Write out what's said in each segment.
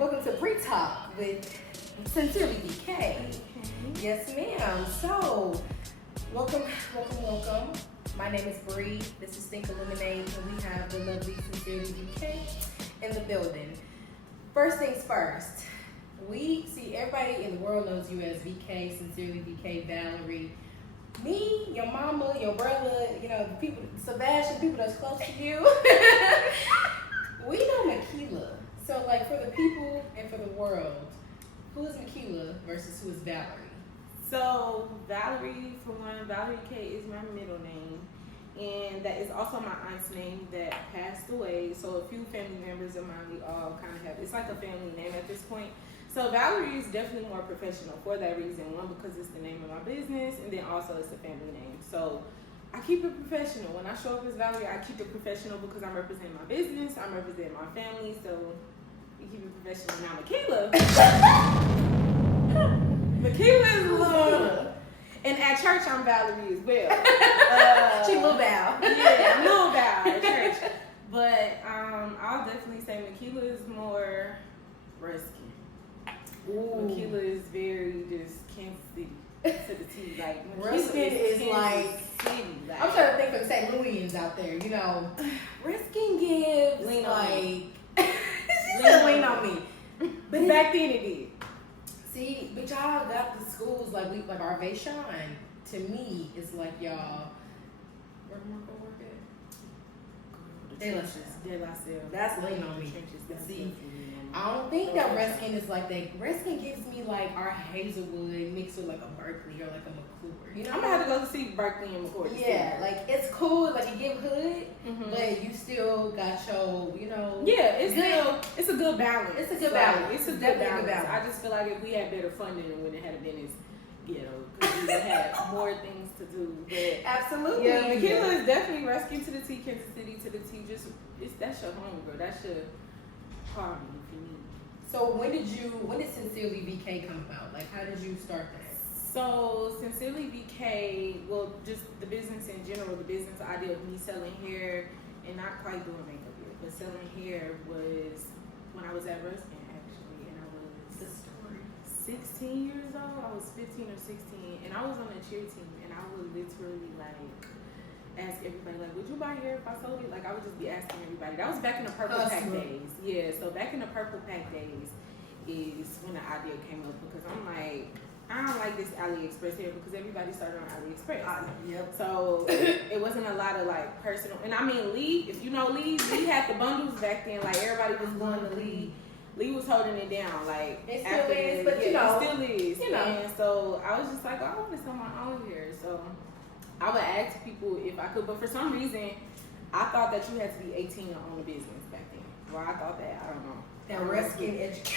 Welcome to Pre-Talk with Sincerely VK. Yes, ma'am. So, welcome. My name is Bree. This is Think Illuminate, and we have the lovely Sincerely VK in the building. First things first, we see everybody in the world knows you as VK, Sincerely VK, Valorie. Me, your mama, your brother, the people, Sebastian, people that's close to you. We know Makila. So, like, for the people and for the world, who is Makila versus who is Valorie? So, Valorie, for one, Valorie K is my middle name. And that is also my aunt's name that passed away. So, a few family members of mine, we all kind of have, it's like a family name at this point. So, Valorie is definitely more professional for that reason. One, because it's the name of my business, and then also it's the family name. So, I keep it professional. When I show up as Valorie, I keep it professional because I'm representing my business, I'm representing my family, so we keep it professional. Now, Makila is a little, and at church, I'm Valorie as well. She Lil Val. Yeah, I'm Lil Val at church. But I'll definitely say Makila is more ruskin. Makila is very just Kansas City to the T. Like, Ruskin is like, City, like, I'm trying to think of St. Louisians out there, Ruskin gives lean like, on me. she said lean on me. But back then it did. See, but y'all got the schools like our Vaishon. To me, it's like y'all. Where Marco work at? De La Salle. That's lean on me. See, I don't think that Ruskin is like that. Ruskin gives me like our Hazelwood mixed with like a Berkeley or like a McClure. I'm gonna have to go see Berkeley and McCourt. Yeah, like it's cool. Like you give hood, but you still got your, Yeah, it's a good balance. It's a good balance. It's a good balance. I just feel like if we had better funding and when it had been as ghetto, because we would have more things to do. But absolutely. Yeah, Makila is definitely Ruskin to the T, Kansas City to the T. That's your home, girl. That's your party if you need. So when did Sincerely VK come about? Like, how did you start that? So Sincerely VK, well, just the business in general, the business idea of me selling hair and not quite doing makeup yet, but selling hair was when I was at Ruskin actually, and I was 16 years old. I was 15 or 16, and I was on a cheer team, and I would literally like ask everybody, like, would you buy hair if I sold it? Like, I would just be asking everybody. That was back in the Purple Pack days. Yeah, so back in the Purple Pack days is when the idea came up, because I'm like, I don't like this AliExpress hair because everybody started on AliExpress. Yep. So it wasn't a lot of like personal, and I mean Lee, if you know Lee had the bundles back then, like everybody was going to Lee. Lee was holding it down, like it still is, but it still is. And so I was just like, I want to sell my own hair. So I would ask people if I could, but for some reason, I thought that you had to be 18 to own a business back then. Well, I thought that, I don't know. That Ruskin education.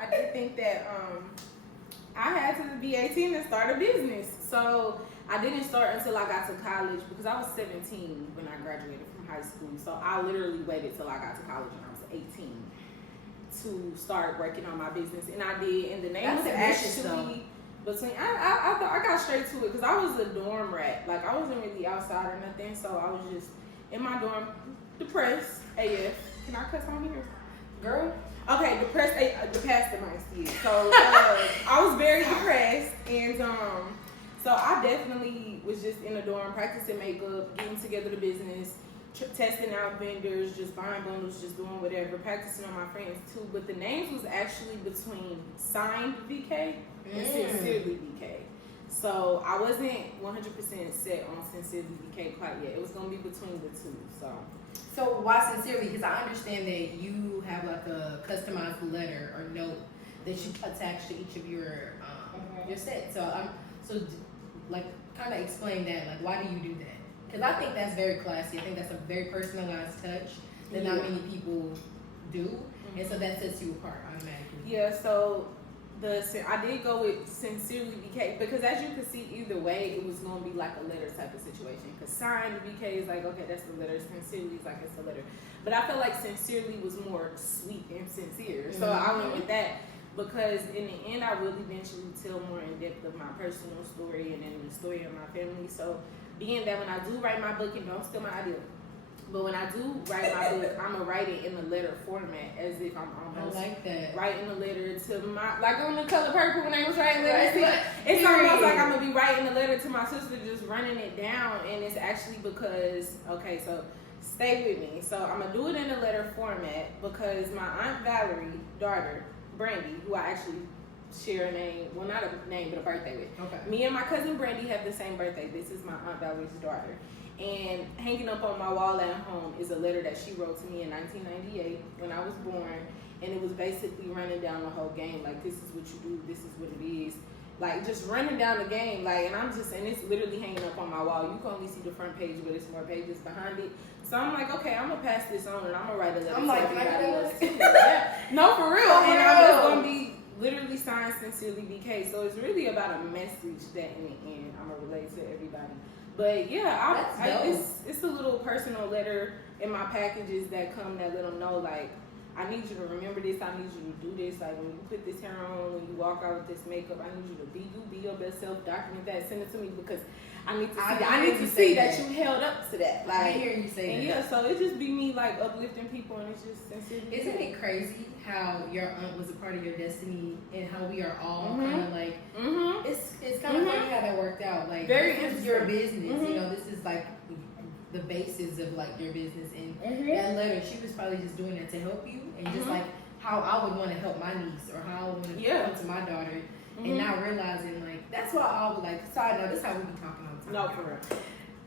I did think that I had to be 18 to start a business. So I didn't start until I got to college because I was 17 when I graduated from high school. So I literally waited till I got to college when I was 18 to start working on my business, and I did. And the name was actually between. I got straight to it because I was a dorm rat. Like, I wasn't really outside or nothing, so I was just in my dorm, depressed AF. Can I cuss on here, girl? Okay, depressed. The pastor might see it. So I was very depressed, and so I definitely was just in the dorm practicing makeup, getting together the business, testing out vendors, just buying bundles, just doing whatever, practicing on my friends too. But the names was actually between Signed VK and Sincerely VK. So I wasn't 100% set on Sincerely VK quite yet. It was gonna be between the two. So why Sincerely? Because I understand that you have like a customized letter or note that you attach to each of your set. So like kind of explain that. Like, why do you do that? Because I think that's very classy. I think that's a very personalized touch that not many people do, and so that sets you apart automatically. Yeah. So I did go with Sincerely VK because, as you can see, either way, it was going to be like a letter type of situation. Because Signed VK is like, okay, that's the letter. Sincerely is like, it's a letter. But I felt like Sincerely was more sweet and sincere. So I went with that. because in the end, I will eventually tell more in depth of my personal story and then the story of my family. So, being that when I do write my book, and don't steal my idea, but when I do write my book, I'm gonna write it in the letter format, as if I'm almost writing a letter to my, like on The Color Purple when I was writing letters. Right. It's almost like I'm gonna be writing a letter to my sister, just running it down, and it's actually because, okay, so stay with me. So I'm gonna do it in a letter format because my Aunt Valorie, daughter, Brandy, who I actually share a name, well not a name, but a birthday with. Okay. Me and my cousin Brandy have the same birthday. This is my Aunt Valerie's daughter. And hanging up on my wall at home is a letter that she wrote to me in 1998 when I was born. And it was basically running down the whole game. Like, this is what you do, this is what it is. Like, just running down the game. Like, and it's literally hanging up on my wall. You can only see the front page, but it's more pages behind it. So I'm like, okay, I'm gonna pass this on and I'm gonna write a letter to everybody else. Yeah. No, for real. And I'm just gonna be literally signed Sincerely BK. So it's really about a message that in the end I'm gonna relate to everybody. But yeah, it's a little personal letter in my packages that come that let them know, like, I need you to remember this. I need you to do this. Like, when you put this hair on, when you walk out with this makeup, I need you to be you, be your best self. Document that. Send it to me because I need to see that. I need to see that you held up to that. Like, I hear you say that. Yeah, so it just be me like uplifting people, and it's just sincere. Isn't it crazy how your aunt was a part of your destiny and how we are all kind of like? It's kind of funny how that worked out. Like, this is your business. You know, this is like the basis of like your business, and that letter, she was probably just doing that to help you, and just like how I would want to help my niece or how I would want to help to my daughter, and now realizing like that's why I would like. Side note, this is how we be talking all the time. No, for real.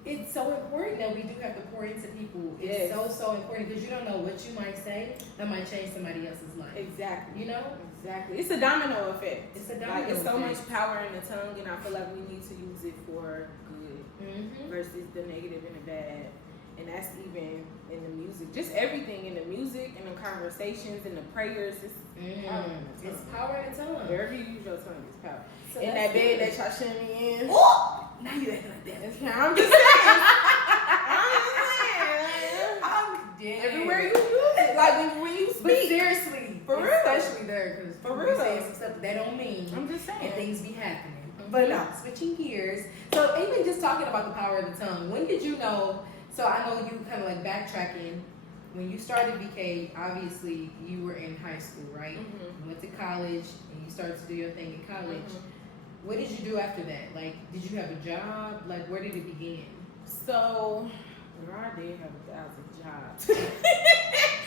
It's so important that we do have to pour into people. It's so important because you don't know what you might say that might change somebody else's life. Exactly. You know? Exactly. It's a domino effect. It's a domino effect. It's so effect. much power in the tongue, and I feel like we need to use it for good versus the negative and the bad. And that's even in the music. Just everything in the music and the conversations and the prayers. It's power in the tongue. Wherever you use your tongue, it's power. So in that bed that y'all shut me in. Oh! Now you acting like that. I'm just saying. I'm dead. Everywhere you use it. Like when you speak. But seriously. For real. Especially there. Because for real. Saying some stuff that don't mean. I'm just saying. And things be happening. But no, switching gears. So even just talking about the power of the tongue. When did you know? So I know you kind of like backtracking. When you started BK, obviously you were in high school, right? You went to college and you started to do your thing in college. What did you do after that? Like, did you have a job? Like, where did it begin? So, I did have 1,000 jobs.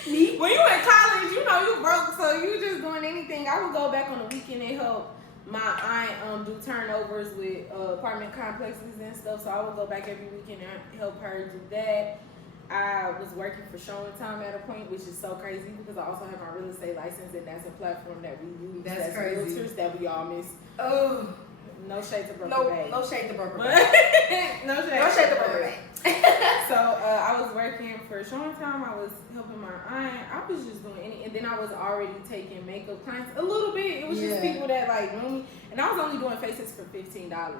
When you in college, you know you broke, so you just doing anything. I would go back on the weekend and help my aunt do turnovers with apartment complexes and stuff. So I would go back every weekend and help her do that. I was working for Showing Time at a point, which is so crazy because I also have my real estate license, and that's a platform that we use. That's crazy. Realtors that we all miss. Oh, no shade to Broker Bay. No shade to Broker Bay. No shade to Broker Bay. So I was working for Showing Time. I was helping my aunt. I was just doing and then I was already taking makeup clients a little bit. It was just people that like knew me, and I was only doing faces for $15.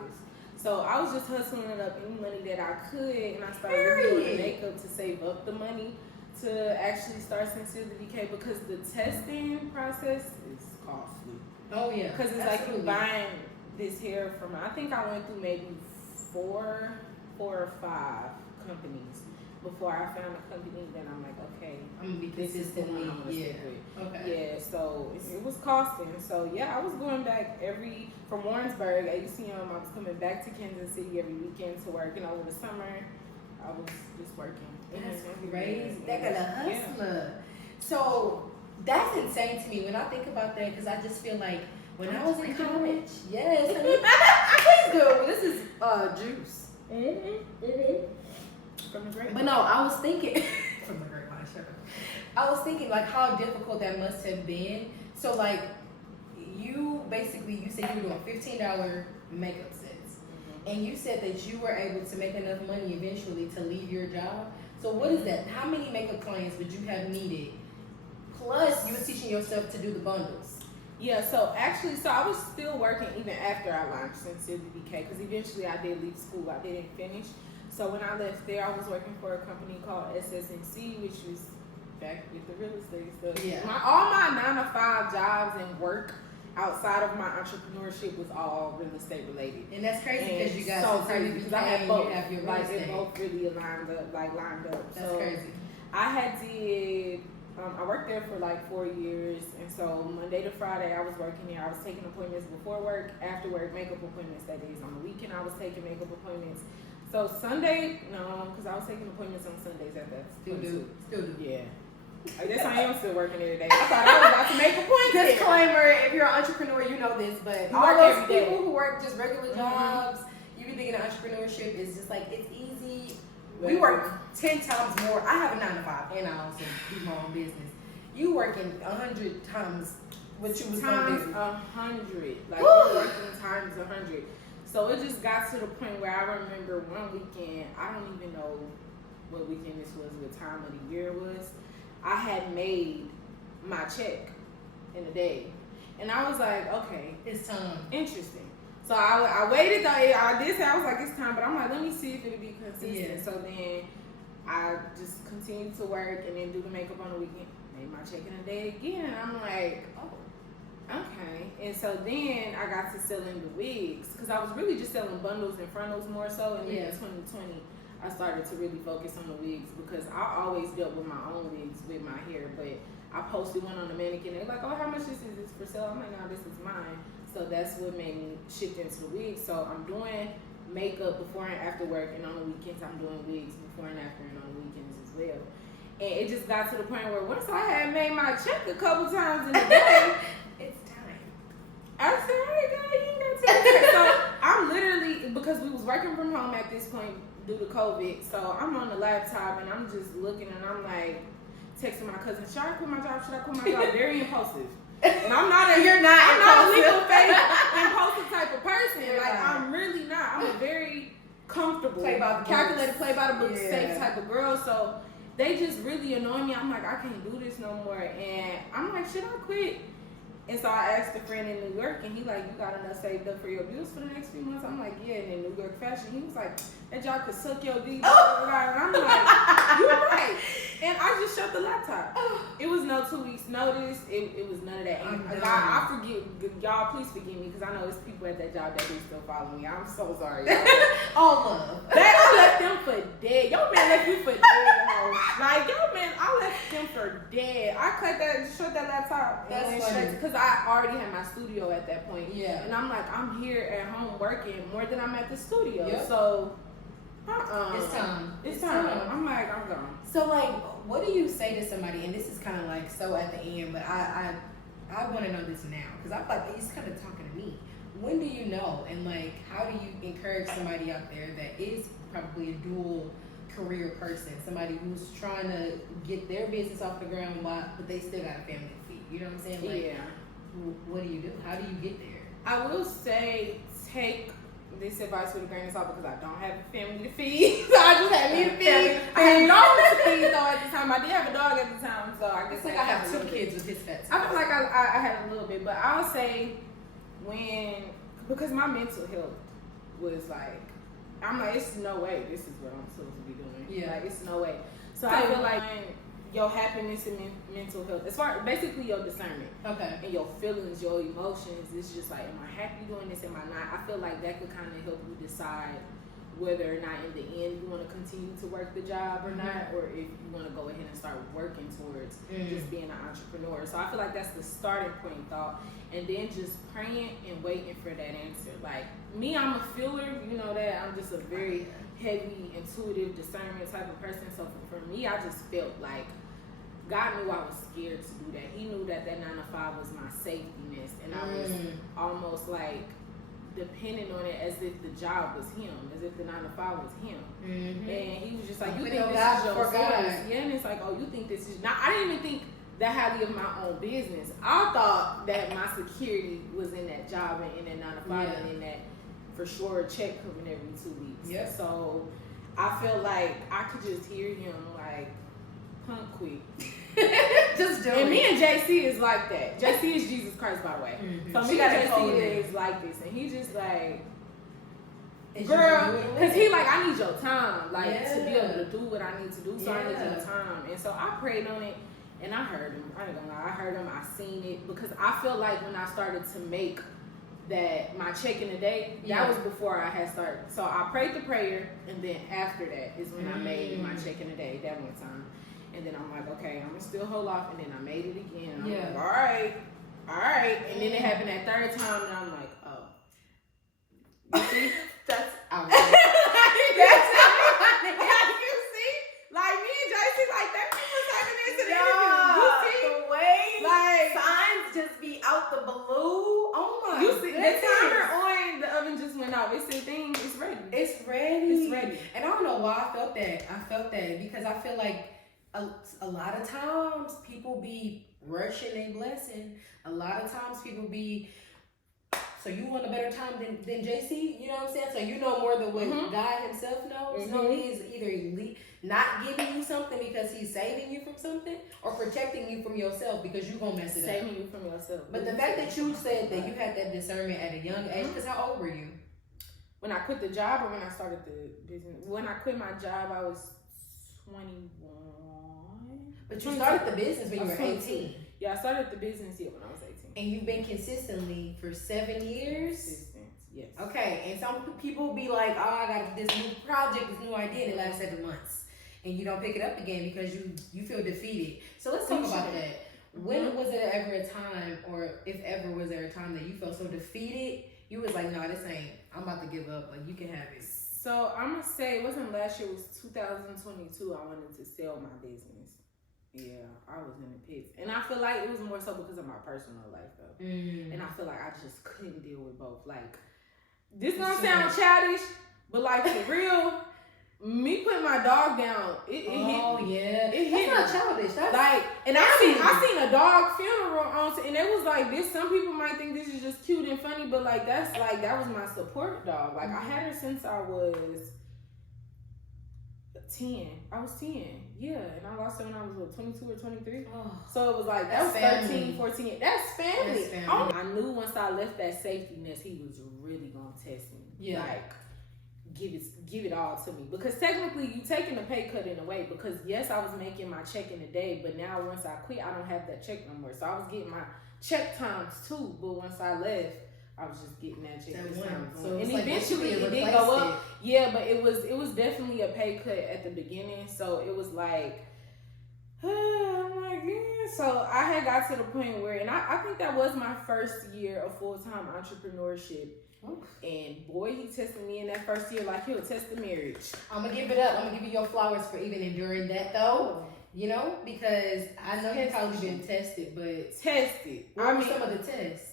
So I was just hustling it up any money that I could, and I started doing makeup to save up the money to actually start Sincerely BK because the testing process is costly. Oh yeah, because it's like you buying this hair from. I think I went through maybe four or five companies before I found a company that I'm like, okay, I'm gonna be consistently stick with. Okay. Yeah, so it was costing. So yeah, I was going back from Warrensburg, AUCM. I was coming back to Kansas City every weekend to work, and over the summer, I was just working. That's crazy. That got a hustler. So that's insane to me when I think about that, because I just feel like when I was in college, please go. This is juice. From the grapevine. But no, I was thinking from the grapevine. Shut up. I was thinking like how difficult that must have been. So like you said you were doing $15 makeup sets, and you said that you were able to make enough money eventually to leave your job. So what is that? How many makeup clients would you have needed? Plus, you were teaching yourself to do the bundles. Yeah, so I was still working even after I launched Sincerely BK, because eventually I did leave school. I didn't finish. So when I left there, I was working for a company called SSNC, which was back with the real estate stuff. Yeah. All my 9-to-5 jobs and work outside of my entrepreneurship was all real estate related. And that's crazy And because you got so crazy because I had both. You have your real like estate. it both really lined up. That's so crazy. I had did. I worked there for like 4 years, and so Monday to Friday I was working there. I was taking appointments before work, after work, makeup appointments. That is on the weekend I was taking makeup appointments. So Sunday, no, because I was taking appointments on Sundays at that. Still do. Yeah. I guess I am still working there today. I thought I was about to make appointments. Disclaimer: if you're an entrepreneur, you know this, but You all work those every day. people who work just regular jobs, you be thinking entrepreneurship is just like it's easy. We work 10 times more. I have a 9 to 5, and I also do my own business. You working 100 times what you was gonna do. 100. Like you're working times 100. So it just got to the point where I remember one weekend. I don't even know what weekend this was, what time of the year it was. I had made my check in a day, and I was like, okay, It's time. interesting. So I waited. I did say I was like, it's time, but I'm like, let me see if it'll be consistent. Yeah. So then I just continued to work and then do the makeup on the weekend. Made my check in a day again. And I'm like, oh, okay. And so then I got to selling the wigs because I was really just selling bundles and frontals more so. And then in 2020, I started to really focus on the wigs because I always dealt with my own wigs with my hair, but I posted one on the mannequin. They're like, oh, how much is this for sale? I'm like, no, this is mine. So that's what made me shift into the wigs. So I'm doing makeup before and after work, and on the weekends I'm doing wigs before and after, and on the weekends as well. And it just got to the point where once I had made my check a couple times in a day, It's time. I said, hey, God, you ain't got time. So I'm literally, because we was working from home at this point due to COVID, so I'm on the laptop and I'm just looking and I'm like texting my cousin, should I quit my job? Should I quit my job? Very impulsive. And I'm not a legal face impulsive type of person. You're like not. I'm really not. I'm a very comfortable, Play by the calculated, books. play by the book, Yeah. safe type of girl. So they just really annoy me. I'm like, I can't do this no more. And I'm like, should I quit? And so I asked a friend in New York, and he like, you got enough saved up for your bills for the next few months? I'm like, yeah. And in New York fashion, he was like, that job could suck your dick. And I'm like, you're right. And I just shut the laptop. It was no 2 weeks notice. It was none of that. And I forget, y'all please forgive me, because I know it's people at that job that do still follow me. I'm so sorry. All love. I left them for dead. Your man left you for dead, ho. Like, your man, I left them for dead. I shut that laptop. That's funny. Because I already had my studio at that point. Yeah. And I'm like, I'm here at home working more than I'm at the studio. Yep. So, It's time. It's time. I'm like, I'm gone. So, like, what do you say to somebody? And this is kind of like so at the end, but I want to know this now because I feel like he's kind of talking to me. When do you know? And like, how do you encourage somebody out there that is probably a dual career person, somebody who's trying to get their business off the ground a lot, but they still got a family to feed? You know what I'm saying? Like, Yeah. What do you do? How do you get there? I will say, take this advice with a grain of salt because I don't have a family to feed. So I just had me to feed. I had dogs to feed though at the time. I did have a dog at the time, so I guess It's like I have 2 kids with his pets. I feel like I had a little bit, but I would say because my mental health was like, I'm like, it's no way this is what I'm supposed to be doing. Yeah. Like, it's no way. So I feel like your happiness and mental health, as far basically your discernment. Okay. And your feelings, your emotions, it's just like, am I happy doing this? Am I not? I feel like that could kind of help you decide whether or not in the end you want to continue to work the job or not, or if you want to go ahead and start working towards just being an entrepreneur. So I feel like that's the starting point thought, and then just praying and waiting for that answer. Like me, I'm a feeler, you know that. I'm just a very heavy, intuitive, discernment type of person. So for me, I just felt like God knew I was scared to do that. He knew that 9 to 5 was my safety nest, and I was almost like depending on it as if the job was him, as if the 9 to 5 was him. And he was just like, you think this is your source? Yeah, and it's like, oh, you think this is not. I didn't even think that highly of my own business. I thought that my security was in that job and in that 9 to 5 and in that for sure check coming every 2 weeks. Yeah. So I felt like I could just hear him like, punk quick. Just do it. And me and JC is like that. JC is Jesus Christ, by the way. So me and JC is like this, and he just like, girl, because he like, I need your time, like to be able to do what I need to do. So I need your time, and so I prayed on it, And I heard him. I ain't gonna lie. I heard him. I seen it because I feel like when I started to make that my check in the day, that was before I had started. So I prayed the prayer, and then after that is when I made my check in the day that one time. And then I'm like, okay, I'm gonna still hold off, and then I made it again. I'm like, all right. And then it happened that third time, and I'm like, oh, you see, That's out. that's you see, like me and JC, like that was happening to the interview. You see, the way like signs just be out the blue. Oh my! You see, goodness. the timer on the oven just went off. It's the thing. It's ready. It's ready. It's ready. And I don't know why I felt that. I felt that because I feel like a lot of times people be rushing their blessing. A lot of times people be. So you want a better time than JC? You know what I'm saying? So you know more than what God Himself knows. So He is either not giving you something because He's saving you from something, or protecting you from yourself because you're gonna mess it up. Saving you from yourself. But the fact that you said that you had that discernment at a young age, because how old were you? When I quit the job or when I started the business? When I quit my job, I was 21. But you started the business when you were 18. Yeah, I started the business when I was 18. And you've been consistently for 7 years? Consistent, yes. Okay, and some people be like, oh, I got this new project, this new idea, and it lasts 7 months. And you don't pick it up again because you feel defeated. So let's talk about that. When was there ever a time, or if ever was there a time that you felt so defeated, you was like, no, this ain't, I'm about to give up, like you can have it. So I'm going to say, it wasn't last year, it was 2022, I wanted to sell my business. Yeah, I was in the pits. And I feel like it was more so because of my personal life, though. And I feel like I just couldn't deal with both. Like, this don't sound childish, but like, for real, me putting my dog down, it hit me. Yeah. It hit That's not childish. That's like, and I seen a dog funeral and it was like this. Some people might think this is just cute and funny, but like, that's like, that was my support dog. Like, I had her since I was 10. I was 10. Yeah. And I lost her when I was 22 or 23. Oh, so it was like, that was 13, 14. That's family. I knew once I left that safety nest, he was really going to test me. Yeah. Like, give it all to me. Because technically, you taking a pay cut in a way. Because yes, I was making my check in a day. But now once I quit, I don't have that check no more. So I was getting my check times too. But once I left, I was just getting that check. So and eventually it did go up. Yeah, but it was definitely a pay cut at the beginning. So it was like, I'm like, yeah. So I had got to the point where, and I think that was my first year of full-time entrepreneurship. And boy, he tested me in that first year like he'll test the marriage. I'm gonna give it up. I'm gonna give you your flowers for even enduring that though. You know, because I know you've probably been tested, but tested. What were some of the tests?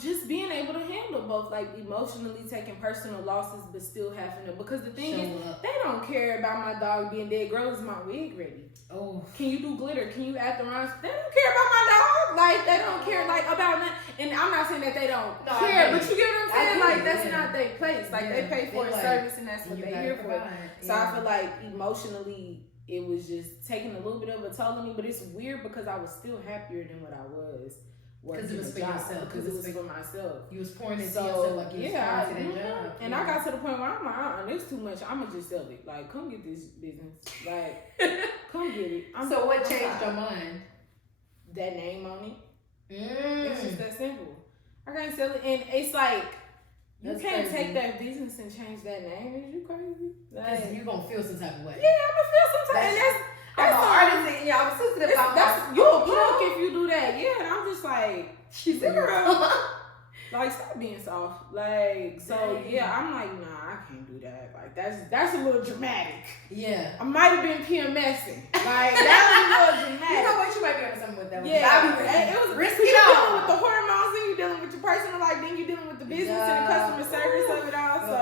Just being able to handle both, like emotionally taking personal losses, but still having to. Because the thing is, they don't care about my dog being dead. Girl, is my wig ready? Oh, can you do glitter? Can you add the rhymes? They don't care about my dog. Like they don't care like about that. And I'm not saying that they don't care, but you get what I'm saying? Like that's not their place. Like they pay for a service, and that's what they're here for. So I feel like emotionally, it was just taking a little bit of a toll on me. But it's weird because I was still happier than what I was. Because it was for yourself. Because it was for myself. You was pouring into yourself like you was pouring into that job. And I got to the point where I'm like, it's too much. I'm going to just sell it. Like, come get this business. Like, come get it. So what changed your mind? That name on it. It's just that simple. I can't sell it. And it's like, you can't take that business and change that name. Is you crazy? Because you're going to feel some type of way. Yeah, I'm going to feel some type of way. I'm an artist and y'all sensitive about you'll punk if you do that. Yeah, and I'm just like, she said, girl, like stop being soft. Like, so yeah, I'm like, nah, I can't do that. Like that's a little dramatic. Yeah. I might have been PMSing. Like that was a little dramatic. You know what, you might be on something with that. Yeah. It was risky. You're dealing with the hormones, and you're dealing with your personal life, then you're dealing with the business and the customer service of it all. So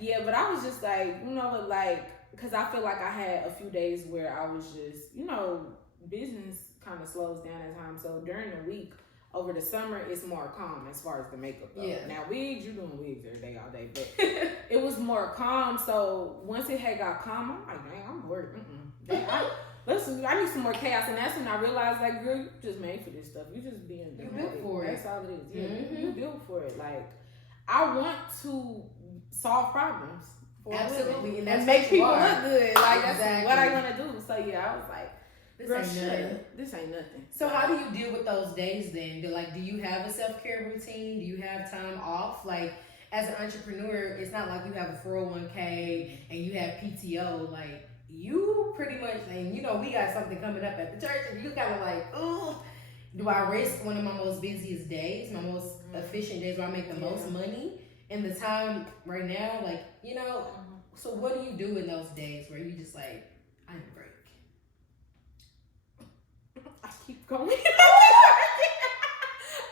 yeah, but I was just like, you know what, like, because I feel like I had a few days where I was just, you know, business kind of slows down at times. So during the week, over the summer, it's more calm as far as the makeup goes. Yeah. Now, wigs, you're doing wigs every day, all day. But it was more calm. So once it had got calm, I'm like, dang, I'm bored. Listen, I need some more chaos. And that's when I realized, like, girl, you just made for this stuff. You just being built for it. That's all it is. Yeah, you built for it. Like, I want to solve problems. Absolutely, and make people look good. Like that's what I want to do. So yeah, I was like, Girl, this ain't nothing. So how do you deal with those days then? Do you have a self-care routine? Do you have time off? Like, as an entrepreneur, it's not like you have a 401k and you have PTO. Like, you pretty much, and you know, we got something coming up at the church, and you kind of like, oh, do I risk one of my most busiest days, my most efficient days where I make the most money in the time right now? Like, you know, so what do you do in those days where you just like, I need a break? I keep going.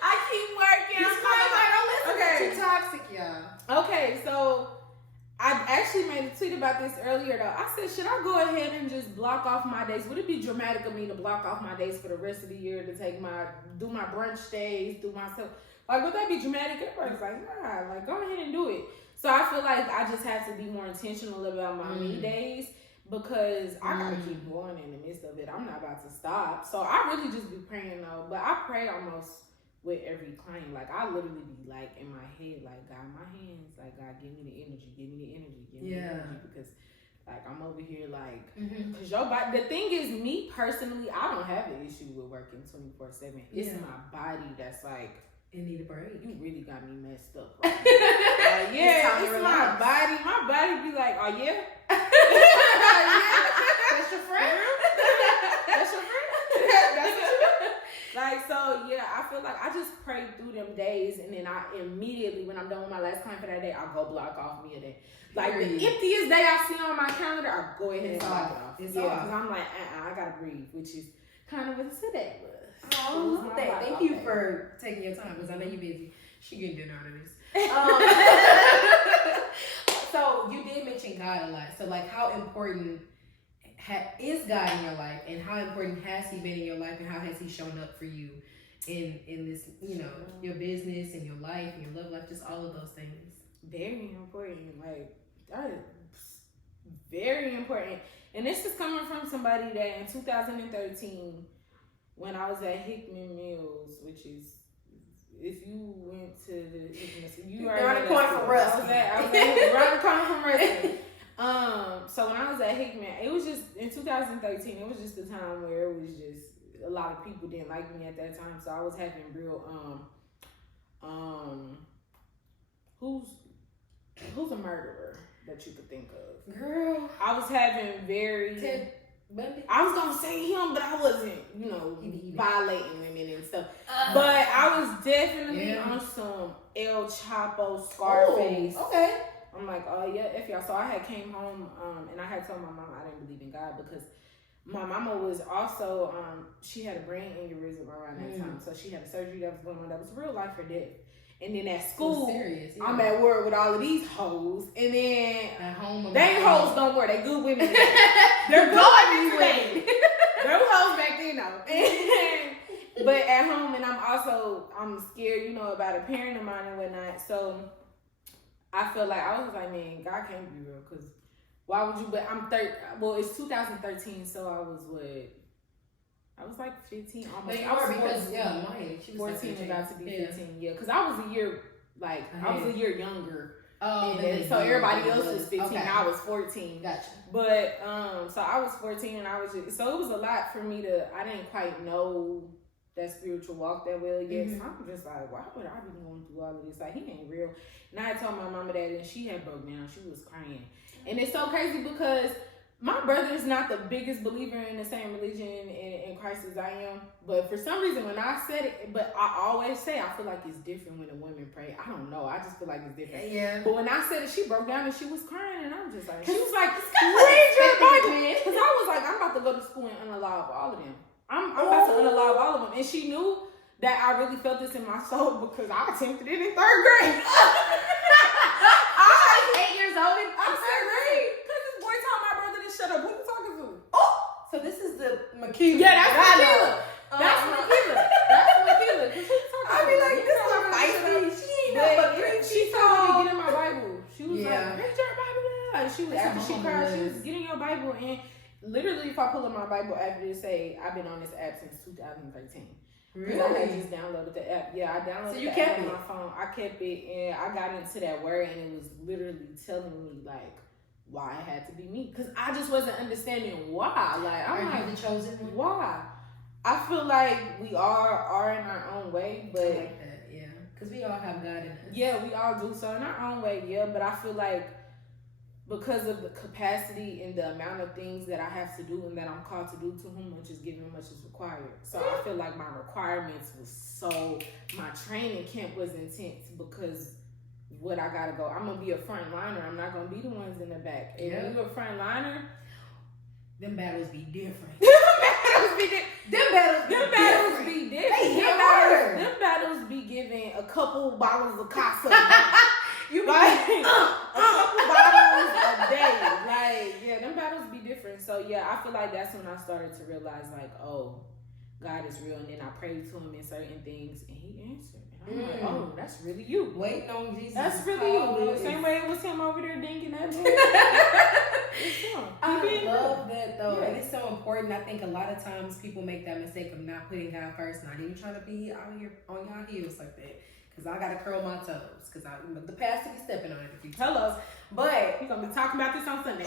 I keep working. Too toxic, y'all. Okay, so I actually made a tweet about this earlier though. I said, should I go ahead and just block off my days? Would it be dramatic of me to block off my days for the rest of the year to do my brunch days, do myself? Like, would that be dramatic? Everybody's like, nah, like, go ahead and do it. So I feel like I just have to be more intentional about my me days because I gotta keep going in the midst of it. I'm not about to stop. So I really just be praying though, but I pray almost with every client. Like, I literally be like in my head, like, God, my hands, like, God, give me the energy, give me the energy, give me the energy, because like I'm over here like, cause your body. The thing is, me personally, I don't have an issue with working 24/7. It's my body that's like, it need a break. You really got me messed up. Right now. Like, it's my body. My body be like, oh yeah, that's your friend. That's your friend. That's what you do. Like, so yeah, I feel like I just pray through them days, and then I immediately, when I'm done with my last client for that day, I'll go block off me a day. Like, the emptiest day I see on my calendar, I'll go ahead and block it off. Because I'm like, I gotta breathe, which is kind of what today was. Oh, thank you for taking your time, because I know you're busy. She getting dinner out of this. So you did mention God a lot. So like, how important is God in your life, and how important has He been in your life, and how has He shown up for you in this, you know, your business and your life and your love life, just all of those things? Very important. Like, that is very important. And this is coming from somebody that in 2013, when I was at Hickman Mills, which is, if you went to the Hickman, you are around the corner from Rusty. I was around the corner from Rusty. So when I was at Hickman, it was just in 2013. It was just a time where it was just a lot of people didn't like me at that time. So I was having real who's a murderer that you could think of? Girl, I was having Ted Bundy. I was gonna say him, but I wasn't, you know, violating women and stuff. But I was definitely on some El Chapo, Scarface. Ooh, okay. I'm like, oh yeah, if y'all. So I had came home, and I had told my mom I didn't believe in God because my mama was also, she had a brain aneurysm around that time. So she had a surgery that was going on that was real life or death. And then at school, serious, I'm at work with all of these hoes. And then at home, they ain't hoes no more. They good women. They're good women today. They're hoes back then though. But at home, and I'm scared, you know, about a parent of mine and whatnot. So I feel like, I was like, man, God can't be real. Because why would you? But it's 2013. So I was what? I was like 15, almost. They are because my age. She was 14, about to be 15. Yeah, because I was a year younger. Oh, so everybody else was 15. Okay. I was 14. Gotcha. But so I was 14, and I was so it was a lot for me to. I didn't quite know that spiritual walk that well yet. So I'm just like, why would I be going through all of this? Like, he ain't real. And I told my mama that, and she had broke down. She was crying, and it's so crazy because my brother is not the biggest believer in the same religion in Christ as I am. But for some reason, when I said it, but I always say, I feel like it's different when the women pray. I don't know. I just feel like it's different. Yeah. But when I said it, she broke down and she was crying. And I'm just like, she was like, read your Bible. Because I was like, I'm about to go to school and unalive all of them. I'm about to unalive all of them. And she knew that I really felt this in my soul because I attempted it in 3rd grade. I was 8 years old in 3rd grade. Shut up, who you talking to? Oh! So this is the Makila. Yeah, that's Makila. That's Makila. That's Makila. Cause who you talking to? I be like, this is feisty. She ain't no but she told me to get in my Bible. She was like, read your Bible. And she was, after she cried, she was getting your Bible. And literally, if I pull up my Bible after this, say, I've been on this app since 2013. Because I had just downloaded the app. Yeah, I downloaded the app on my phone. I kept it, and I got into that word, and it was literally telling me, like, why it had to be me. Because I just wasn't understanding why. Like, I'm Are like, you the chosen one? why? I feel like we are in our own way, but I like that, yeah. Because we all have God in us. yeah, we all do so in our own way, yeah. But I feel like because of the capacity and the amount of things that I have to do and that I'm called to do, to whom much is given, much is required. So I feel like my requirements was so, my training camp was intense because what I gotta go. I'm gonna be a front liner. I'm not gonna be the ones in the back. And when you're a front liner, them battles be different. Them battles be different. Them battles be giving a couple bottles of casa. You like a couple bottles a day. Like, yeah, them battles be different. So yeah, I feel like that's when I started to realize, like, oh, God is real. And then I prayed to him in certain things and he answered. I'm like, oh, that's really you. Waiting on Jesus. That's really you. The same way it was him over there dinking that boy. It's him. I love that though. Yeah. And it's so important. I think a lot of times people make that mistake of not putting God first, not even trying to be out here on y'all heels like that. Because I got to curl my toes. Because the pastor be stepping on it a few times. Hello. But we're going to be talking about this on Sunday.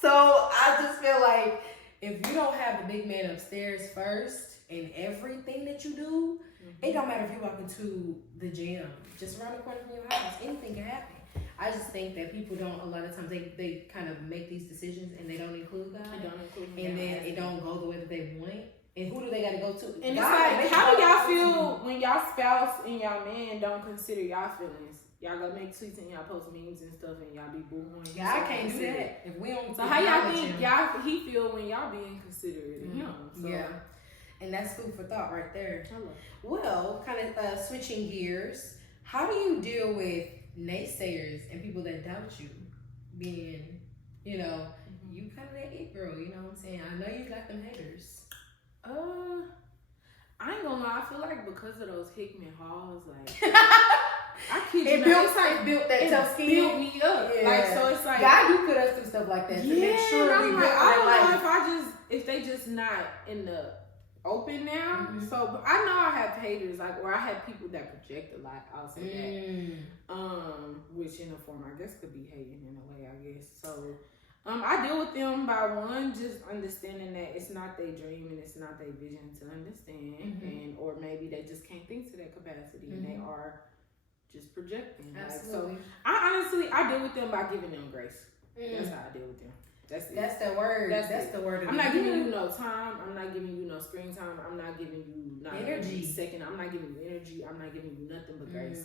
So I just feel like if you don't have the big man upstairs first in everything that you do, it don't matter if you walk into the gym, just around the corner from your house, anything can happen. I just think that people don't, a lot of times, they kind of make these decisions and they don't include God. And then it don't go the way that they want it. And who do they got to go to? And God, it's like, how do y'all feel when y'all spouse and y'all man don't consider y'all feelings? Y'all go make tweets and y'all post memes and stuff and y'all be boohooing. Yeah, I can't do that. If we don't. So how y'all think he feel when y'all being considerate of him? So. Yeah. And that's food for thought right there. Well, kind of switching gears, how do you deal with naysayers and people that doubt you being, you know, you kind of that it girl, you know what I'm saying? I know you got them haters. I ain't gonna lie, I feel like because of those Hickman halls, like, I kid you not, built that tough skin. Built me up. Yeah. Like, so it's like, God do put us through stuff like that to make sure we build I don't know if they just not in the open now. So but I know I have haters, like, or I have people that project a lot. I'll say that, which in a form I guess could be hating in a way, I guess. So I deal with them by one, just understanding that it's not their dream and it's not their vision to understand, and or maybe they just can't think to that capacity and they are just projecting. Absolutely. Like, so I deal with them by giving them grace. That's how I deal with them. That's the word. That's the word. I'm not giving you no time. I'm not giving you no screen time. I'm not giving you not energy. Second. I'm not giving you energy. I'm not giving you nothing but grace.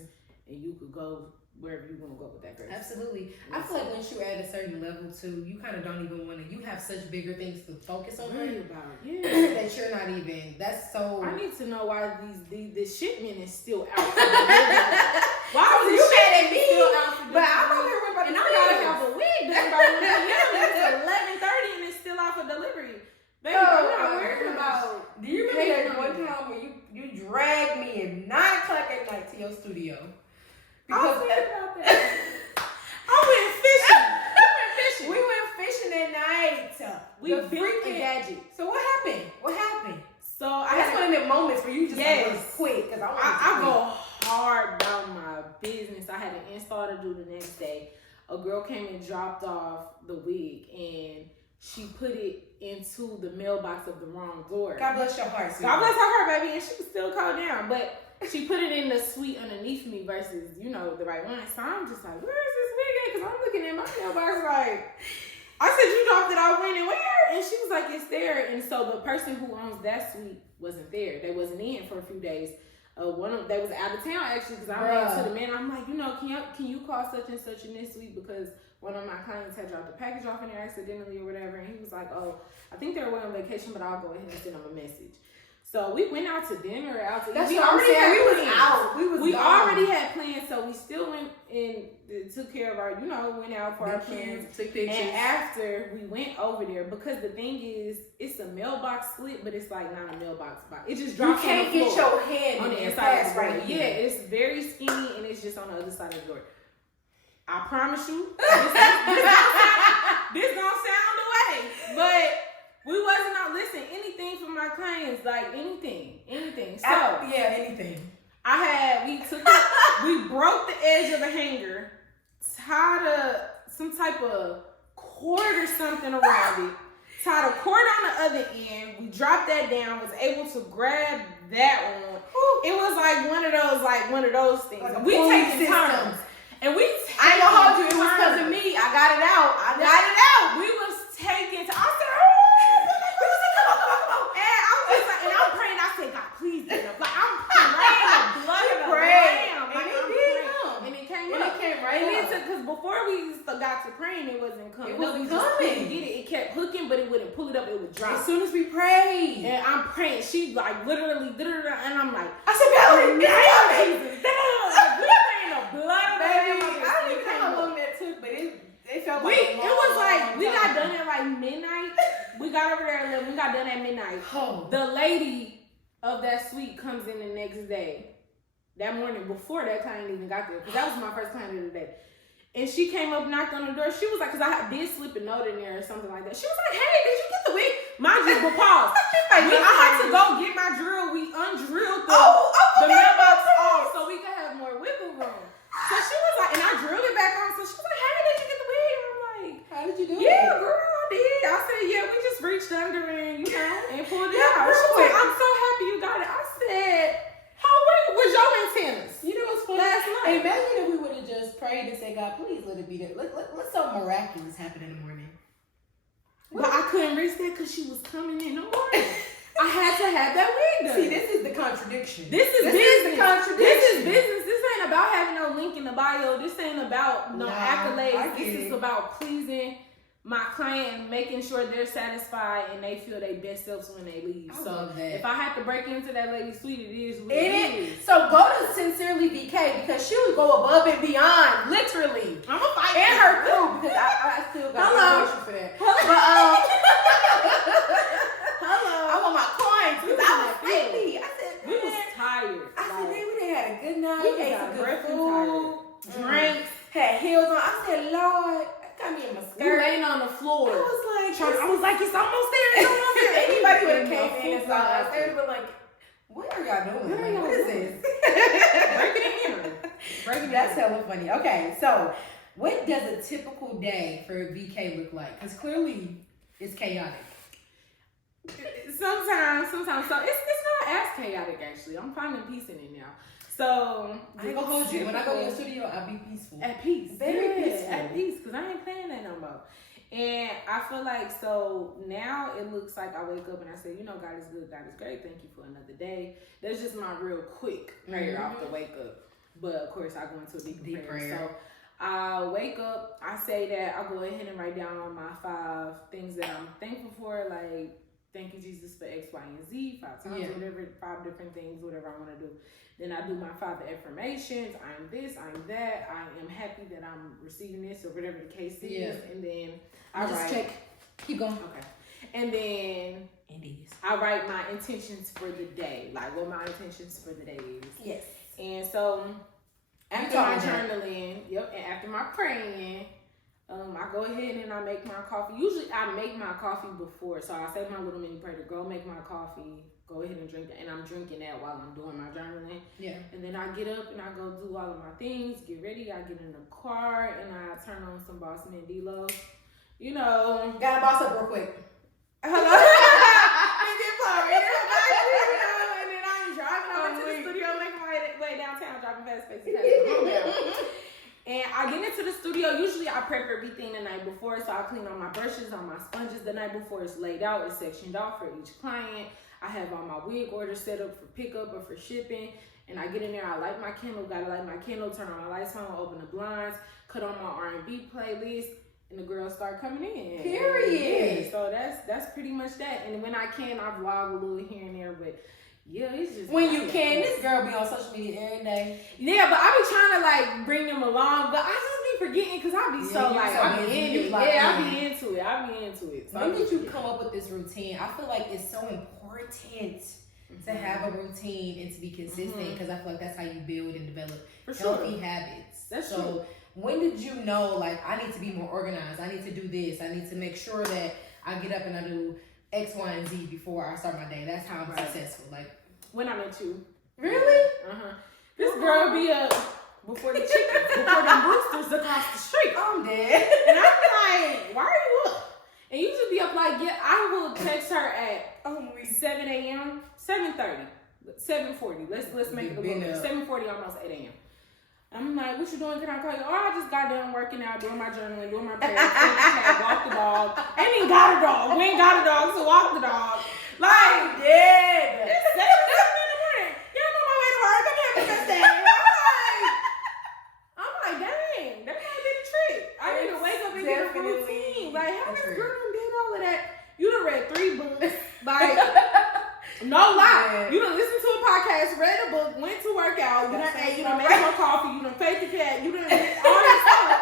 And you could go wherever you want to go with that grace. Absolutely. I feel like once you're at a certain level too, you kind of don't even want to. You have such bigger things to focus on. That you're not even. That's so. I need to know why this shipment is still out. Why is you mad at me? Still out for but I'm over here with my and I gotta have a wig done by 1 p.m. It's 11:30 and it's still out for delivery. Baby, I'm not worried about. Do you remember that one time when you dragged me at 9 o'clock at night to your studio? Because about that. I went fishing. We went fishing at night. We built a gadget. So what happened? So that's one of them moments where you just like quit because I go hard about my business. I had an install to do the next day. A girl came and dropped off the wig and she put it into the mailbox of the wrong door. God bless your heart, sweetie. God bless her heart, baby. And she was still called down, but she put it in the suite underneath me versus, you know, the right one. So I'm just like, where is this wig at? Because I'm looking at my mailbox like, I said, you dropped it off when and where? And she was like, it's there. And so the person who owns that suite wasn't there. They wasn't in for a few days. They was out of town actually because I ran to the man. I'm like, you know, can you call such and such in this suite because one of my clients had dropped the package off in there accidentally or whatever. And he was like, oh, I think they're away on vacation, but I'll go ahead and send them a message. So we went out to dinner. We already had plans, so we still went and took care of our, went out for our plans. Took pictures. And after we went over there, because the thing is, it's a mailbox slip, but it's like not a mailbox box. It just drops on the floor. You can't get your hand on the inside of the door. Yeah, it's very skinny and it's just on the other side of the door. I promise you, this don't sound the way, but we wasn't out. Listen, anything for my clients, like anything. So anything. We broke the edge of the hanger, tied some type of cord or something around it. Tied a cord on the other end. We dropped that down. Was able to grab that one. It was like one of those things. Like we taking turns. And we I ain't gonna hold you. It was because of me. I got it out. We was taking. I said, oh, and I was just like, and I'm praying. I said, God, please get up. Like I'm praying the blood of the lamb. Like I'm praying, and it came up. It came right and up. Because before we got to praying, it wasn't coming. It wasn't we just couldn't coming. get it. It kept hooking, but it wouldn't pull it up. It would drop. As soon as we prayed, And I'm praying. She like literally, and I'm like, I said, Valorie, Jesus, like, we praying the blood of the baby. lamb. I don't even know how long that took, but it felt like It was like we got done. done at like midnight. We got over there at 11. We got done at midnight. Oh. The lady of that suite comes in the next day. That morning before that client even got there, because that was my first client of the day. And she came up, knocked on the door. She was like, because I did slip a note in there or something like that. She was like, hey, did you get the wig? Mind you, but pause. I had to go get my drill. We undrilled the mailbox off so we could have more wiggle room. So she was like, and I drilled it back on. So she was like, hey, did you get the wig? I'm like, How did you do it? yeah, girl, I did. I said, yeah, we just reached under and, and pulled it out. Girl, She was like, I'm so happy you got it. I said, how was your antennas? You know what's funny? Last night. Imagine if we would have just prayed and said, God, please let it be there. Let something miraculous happen in the morning. But I couldn't risk that because she was coming in the morning. I had to have that wig done. See, this is the contradiction. This is business. Is the contradiction. This is business. This ain't about having no link in the bio. This ain't about no accolades. This is about pleasing my client and making sure they're satisfied and they feel their best selves when they leave. I love that. If I have to break into that lady's suite, it is what It it is. is. So go to Sincerely VK because she'll go above and beyond, literally. I'm a fight. And her crew, because I still got motivation for that. But Hello. I want my coins because I was sleepy. I said, We was tired. I said, man, we done had a good night. We Ate got some good breath and food, drinks. had heels on. I said, Lord, got me in my We skirt. laying on the floor. I was like, I was like, it's almost there. It's almost there. anybody would have came in and saw us. They would have been like, what are y'all doing? What are y'all What is doing? this? That's hella funny. Okay, so what does a typical day for VK look like? Because clearly it's chaotic. Sometimes. So it's not as chaotic actually. I'm finding peace in it now. So I ain't gonna hold you. When I go to your studio, I'll be peaceful. At peace. Very peaceful. At peace, because I ain't playing that no more. And I feel like, so now it looks like I wake up and I say, God is good, God is great. Thank you for another day. That's just my real quick prayer off the wake up. But of course, I go into a deep prayer. So I wake up, I say that, I go ahead and write down my 5 things that I'm thankful for, like, thank you, Jesus, for X, Y, and Z, 5 times, whatever, 5 different things, whatever I want to do. Then I do my 5 affirmations. I'm this, I'm that. I am happy that I'm receiving this, or whatever the case is. Yeah. And then I just check. Keep going. Okay. And then I write my intentions for the day, like what my intentions for the day is. Yes. And so after my journaling, and after my praying, I go ahead and I make my coffee. Usually I make my coffee before, so I say my little mini prayer to go make my coffee, go ahead and drink it, and I'm drinking that while I'm doing my journaling. Yeah. And then I get up and I go do all of my things, get ready, I get in the car, and I turn on some Boss Man D-Lo. Gotta boss up real quick. Hello. And then I'm driving over to the studio, making my way downtown, driving fast faces. And I get into the studio. Usually I prep everything the night before. So I clean all my brushes, all my sponges the night before. It's laid out. It's sectioned off for each client. I have all my wig orders set up for pickup or for shipping. And I get in there. I light my candle. Gotta light my candle. Turn on my lights on. Open the blinds. Cut on my R&B playlist. And the girls start coming in. Period. Yeah, so that's pretty much that. And when I can, I vlog a little here and there. But yeah, it's just when you can. This girl be on social media every day. Yeah, but I be trying to like bring them along, but I just be forgetting because I be so like I be in it. I be into it. So when did you come up with this routine? I feel like it's so important to have a routine and to be consistent because I feel like that's how you build and develop healthy habits. That's true. When did you know, like, I need to be more organized? I need to do this. I need to make sure that I get up and I do X, Y, and Z before I start my day. That's how I'm successful. Like, when I met you. Really? This girl be up before the chickens, before the roosters across the street. I'm dead. And I'm like, why are you 7:30, 7:40. Let's make it a little bit. 7:40, almost 8 a.m. I'm like, what you doing? Can I call you? Oh, I just got done working out, doing my journaling, doing my prayers, walk the dog. Ain't even got a dog. We ain't got a dog, so walk the dog. Like, yeah. It's 7 in the morning. Yeah, I'm on my way to work. I'm having a day. I'm like, dang, that might be the trick. I need to wake up and get a routine. Like, how this girl done did all of that? You done read 3 books. Like, no lie. You done listened to a podcast, read a book, went to work out, you done ate, you done made your coffee, you done fed the cat, you done did all that stuff.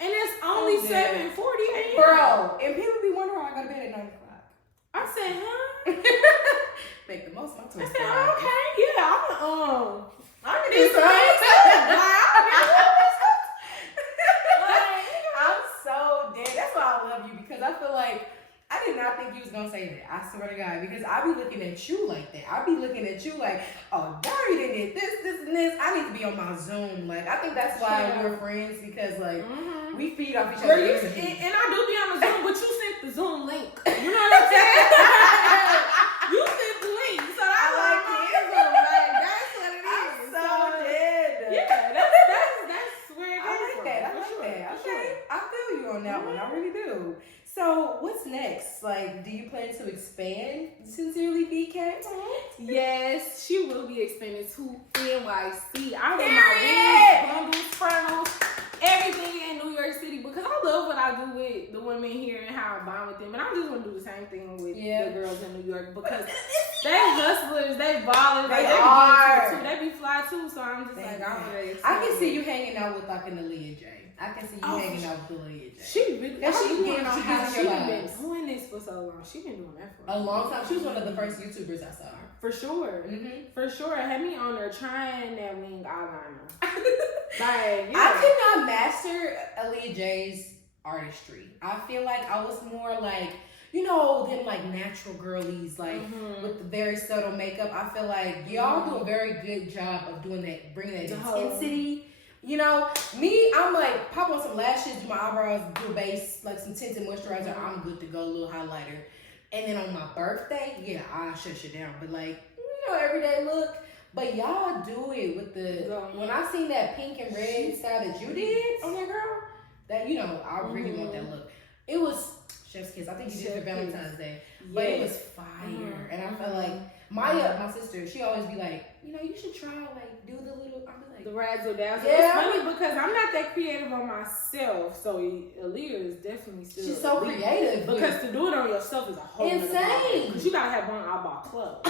And it's only 7:40 a.m. Bro, and people be wondering why I go to bed at 9 o'clock. I said, huh? Make the most of my I time. said, okay, yeah, I'm gonna do some I'm so dead. That's why I love you, because I feel like I did not think you was gonna say that. I swear to God, because I be looking at you like that. I be looking at you like, oh, Dari did this, and this. I need to be on my Zoom. Like, I think that's why we're friends, because like we feed off each other. And I do be on the Zoom, but you sent the Zoom link. You know what I'm saying? You sent the link, so I like it. Like, that's what it is. I'm so dead. Yeah, that's where it I comes like from. that. I like that. Okay, I feel you on that one. I really do. So what's next? Like, do you plan to expand Sincerely VK? Yes, she will be expanding to NYC. I want my wigs, bundles, frontals, everything in New York City, because I love what I do with the women here and how I bond with them. And I just want to do the same thing with the girls in New York, because they hustlers, they ballers, they be too. They be fly too. So I'm just like, I want to expand. I can see you hanging out with like an Aaliyah J. I can see you hanging out with Aaliyah J. She really, she been doing this for so long. She been doing that for a long time. She was one of the first YouTubers I saw. For sure. For sure. Had me on there trying that wing eyeliner. Like, yeah. I could not master Aaliyah J's artistry. I feel like I was more like, you know, them like natural girlies, like with the very subtle makeup. I feel like y'all do a very good job of doing that, bringing that intensity. You know, me, I'm like, pop on some lashes, do my eyebrows, do a base, like some tinted moisturizer, I'm good to go, a little highlighter. And then on my birthday, yeah, I'll shut shit down. But like, you know, everyday look. But y'all do it with the, when I seen that pink and red style that you did on that girl, that, you know, I really want that look. It was chef's kiss. I think you did it for Valentine's Day. But it was fire. And I felt like, Maya, my sister, she always be like, you know, you should try, like, do the little, I'm like, the razzle dazzle. Yeah. It's funny because I'm not that creative on myself, so Aaliyah is definitely still. She's so creative. Because to do it on yourself is a whole insane. Because you gotta have one eyeball club.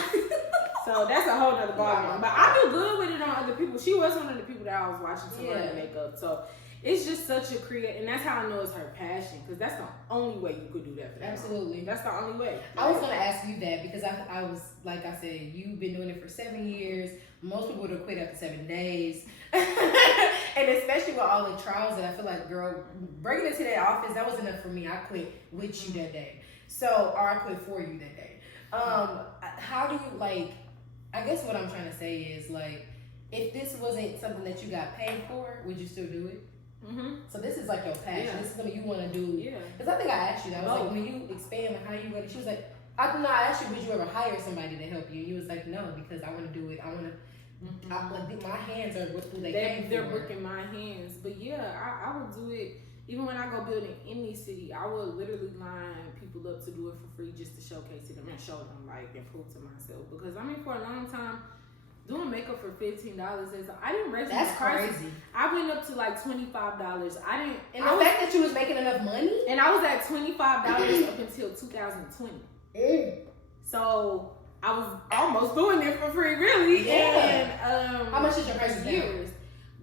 So that's a whole nother ballgame. But I do good with it on other people. She was one of the people that I was watching to learn makeup. So it's just such a creative, and that's how I know it's her passion, because that's the only way you could do that for that. Absolutely. That's the only way. I was going to ask you that, because I was, like I said, you've been doing it for 7 years. Most people would have quit after 7 days. And especially with all the trials that I feel like, girl, breaking into that office, that was enough for me. I quit with you that day. So, or I quit for you that day. How do you, like, I guess what I'm trying to say is, like, if this wasn't something that you got paid for, would you still do it? So this is like your passion. This is something you want to do. Because I think I asked you that. I was like, when you expand, like, how you going to, she was like, I asked you, would you ever hire somebody to help you? And you was like, no, because I want to do it. I want to, my hands are who they're working my hands. But yeah, I would do it. Even when I go build in any city, I would literally line people up to do it for free, just to showcase to them and show them, like, and prove to myself. Because I mean, for a long time, doing makeup for $15 is, I didn't raise that's crazy. I went up to like $25. I didn't. And the fact that you was making enough money, and I was at $25 up until 2020. So I was almost doing it for free, really. And how much is your price years?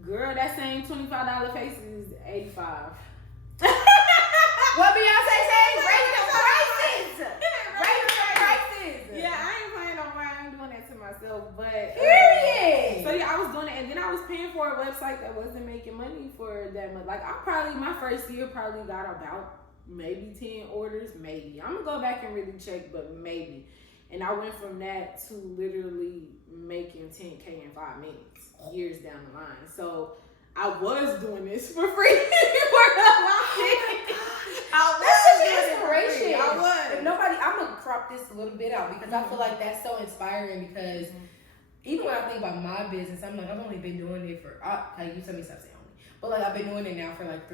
Girl, that same $25 face is $85. What Beyonce say? Raise the prices. Raise the prices. Yeah, I ain't playing on mine. I'm doing that to myself, but period. So yeah, I was doing it, and then I was paying for a website that wasn't making money for that much. Like, I probably, my first year probably got about maybe 10 orders, maybe. I'm gonna go back and really check, but maybe. And I went from that to literally making 10K in 5 minutes, years down the line. So I was doing this for free before I was inspiration. I was. If nobody, I'm gonna crop this a little bit out because I feel like that's so inspiring because even when I think about my business, I'm like, I've only been doing it for, like you tell me stop saying only, but like I've been doing it now for like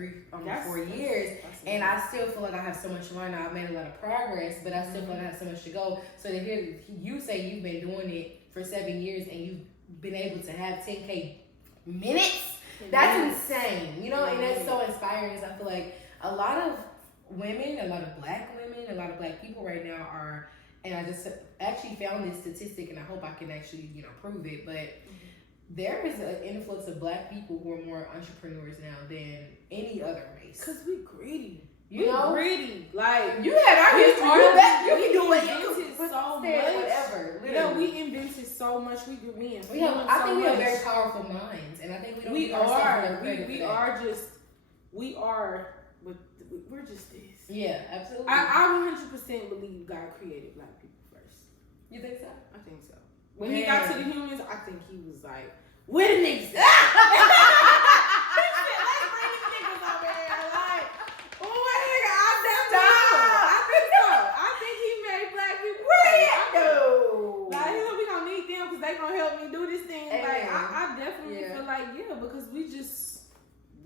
4 years, and I still feel like I have so much to learn. I've made a lot of progress, but I still feel like I have so much to go. So to hear you say you've been doing it for 7 years and you've been able to have 10K minutes, that's insane, you know, and that's so inspiring. Because I feel like a lot of women, a lot of black women, a lot of black people right now are, and I just actually found this statistic, and I hope I can actually, prove it, but there is an influx of black people who are more entrepreneurs now than any other race. Cause we greedy. You know? Greedy. Like, you had our history. You can do what you invented can so much. Whatever. Literally. Yeah, we invented so much. I think we have very powerful minds, and I think we don't. We're just this. Yeah, absolutely. I 100% believe God created black people first. You think so? I think so. When he got to the humans, I think he was like, where the niggas at? Let's bring these niggas over here. Like, I think he made black people. Where they at though? Like, we gonna need them because they gonna help me do this thing. Like, I definitely feel like, because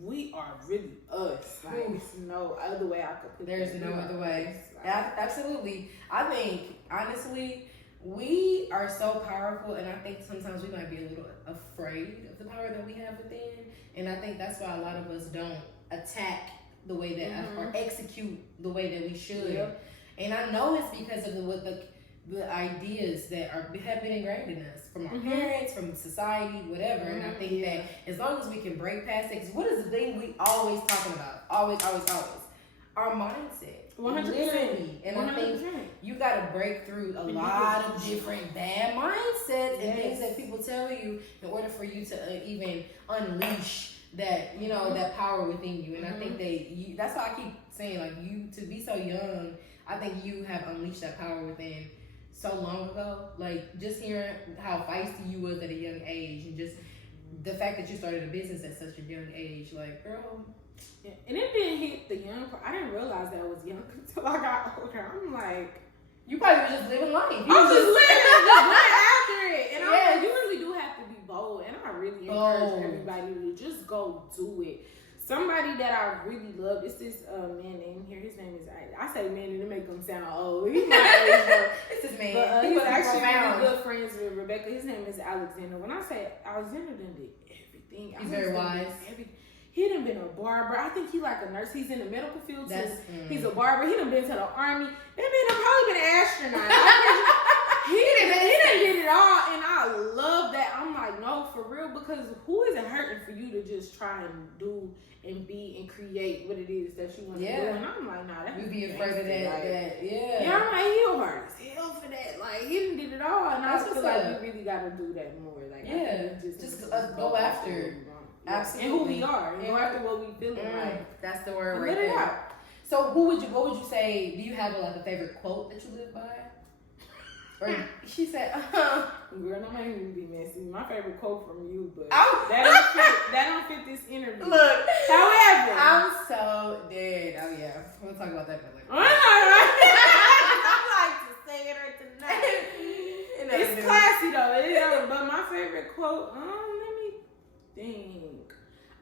we are really us. Like, there's no other way I could put it. There's no other way. Absolutely. I think, honestly, we are so powerful, and I think sometimes we might be a little afraid of the power that we have within. And I think that's why a lot of us don't attack the way that or execute the way that we should. Yep. And I know it's because of the ideas that have been ingrained in us from our parents, from society, whatever. And I think that as long as we can break past it, 'cause what is the thing we always talking about? Always. Our mindset. 100%. Literally. And 100%. I think you got to break through a lot of different bad mindsets and things that people tell you in order for you to even unleash that, that power within you. And I think that's why I keep saying, like, you, to be so young, I think you have unleashed that power within so long ago. Like, just hearing how feisty you was at a young age, and just the fact that you started a business at such a young age, like, girl. Yeah. And it didn't hit the young part. I didn't realize that I was young until I got older. I'm like, you probably were just living life. I was just living after it. And I'm like, you really do have to be bold. And I really encourage everybody to just go do it. Somebody that I really love, it's this man named here. His name is, I say man and it make him sound old. He's not age though. It's this man. But he's actually really good friends with Rebecca. His name is Alexander. When I say Alexander done did everything. He's very wise. He done been a barber. I think he like a nurse. He's in the medical field too. He's a barber. He done been to the army. That man done probably been an astronaut. He done did it all, and I love that. I'm like, no, for real, because who is it hurting for you to just try and do and be and create what it is that you want to do? And I'm like, nah, that. You be afraid of that. Yeah, I'm like, he hard as hell for that. Like, he done did it all, and I feel like we really got to do that more. Like, just go after. Absolutely. And who we are, and go after what we feeling like. That's the word right there. So what would you say, do you have a favorite quote that you live by? Or she said, girl, don't make me be messy. My favorite quote from you, but that don't fit this interview. Look, however, I'm so dead. Oh yeah, we'll talk about that later. I like to say it right tonight. It's classy though. But my favorite quote, let me think.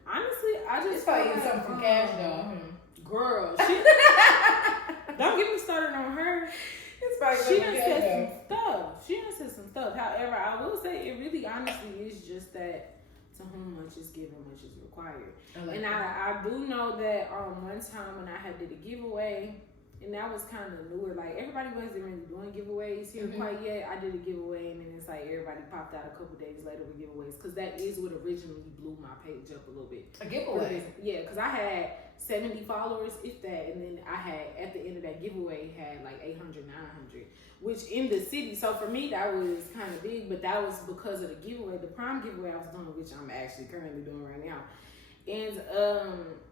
Honestly, I just it's probably something from Cash Doll. Girl, don't get me started on her. It's probably she done said some stuff. However, I will say it really honestly is just that to whom much is given, much is required. I do know that one time when I had did a giveaway, and that was kind of newer. Like, everybody wasn't really doing giveaways here quite yet. I did a giveaway, and then it's like everybody popped out a couple days later with giveaways, because that is what originally blew my page up a little bit. A giveaway? Yeah, because I had 70 followers, if that, and then I had, at the end of that giveaway, had like 800, 900, which in the city. So for me, that was kind of big, but that was because of the giveaway, the prime giveaway I was doing, which I'm actually currently doing right now. And